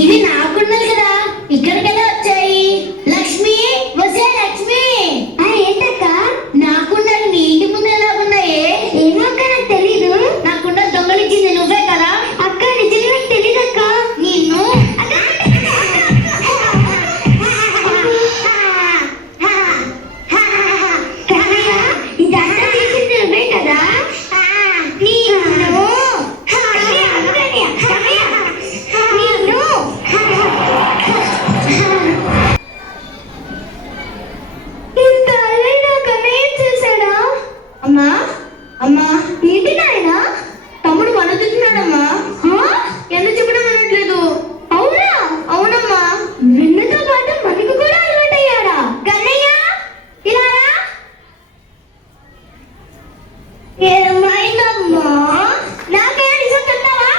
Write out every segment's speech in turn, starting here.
ఇది నాకున్నది కదా, ఇక్కడికెలా వచ్చాయి? లక్ష్మి, వసే లక్ష్మి. ఏంటక్క? నాకున్నది నీ ఇంటి ముందు ఎలా ఉన్నాయే? ఏమో అక్క, నాకు తెలీదు. నాకున్న దొంగలిచ్చింది నువ్వే కదా అక్క? నిజంగా నాకు తెలీదక్క. నిన్ను అమ్మా అమ్మా, ఏంటి నాయనా? తమ్ముడు వణుకుతున్నాడమ్మా. ఎందుకు చెప్పడం అనట్లేదు? అవునా? అవునమ్మా, వెన్నతో పాటు మనకు కూడా అలవాటయ్యాడా? కన్నయ్య, ఇలా రా. ఏమైందమ్మా? నాకేనా నిజం చెప్తావా?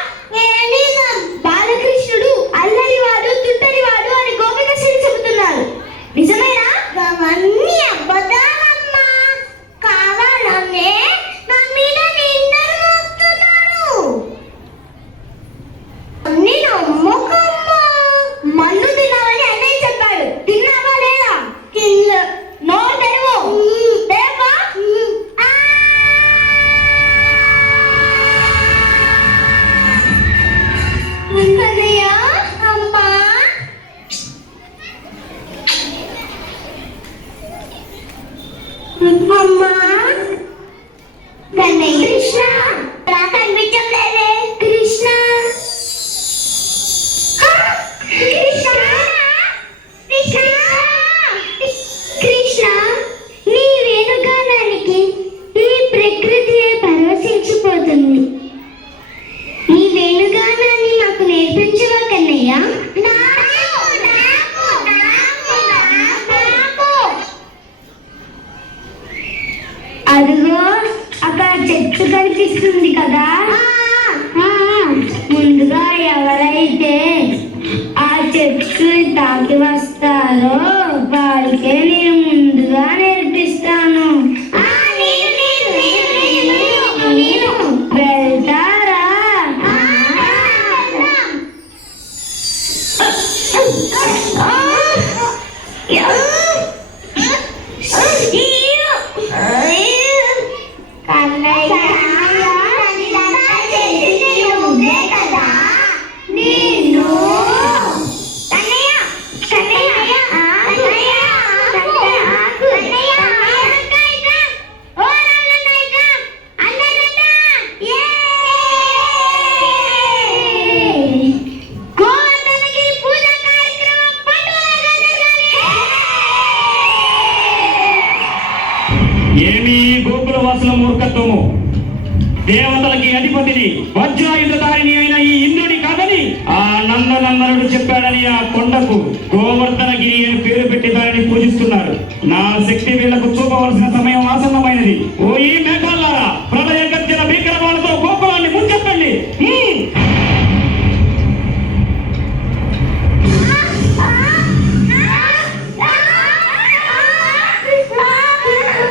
నిజం. బాలకృష్ణుడు అల్లరివాడు, తుంటరివాడు అని గోపికశ్రీ చెబుతున్నారు. నిజమేనా? అవన్నీ అబద్ధాలమ్మా. కావాలనే నా మీద నిందలు మోపుతున్నాడు. అన్ని నమ్మకమ్మా. మన్ను తిన్నావని అన్నయ్య చెప్పాడు. తిన్నావా లేదా? నోరు తెరువు. దేవా, కన్నయ్య, అమ్మా. అమ్మా, కన్నయ్య. కృష్ణ, కనిపించం లేదే. కృష్ణ, కృష్ణ, కృష్ణ, కృష్ణ. నీ వేణుగానానికి ఈ ప్రకృతి పరవశించిపోతుంది. ఈ వేణుగానాన్ని మాకు నేర్పించవా కన్నయ్య? అదిగో అక్కడ చెట్టు కనిపిస్తుంది కదా, ముందుగా ఎవరైతే ఆ చెట్టు తాకి వస్తారో వాళ్ళకే నేను ముందుగా నేర్పిస్తాను. వెళ్తారా? ఏమి గోకుల వాసుల మూర్ఖత్వము! దేవతలకి అధిపతిని, వజ్రాయుధారిణి అయిన ఈ ఇంద్రుడి కథని ఆ నందనందనుడు చెప్పాడని ఆ కొండకు గోవర్ధనగిరి అని పేరు పెట్టి దానిని పూజిస్తున్నారు. నా శక్తి వీళ్లకు చూపవలసిన సమయం ఆసన్నమైనది. ఓ ఈ మేఘాల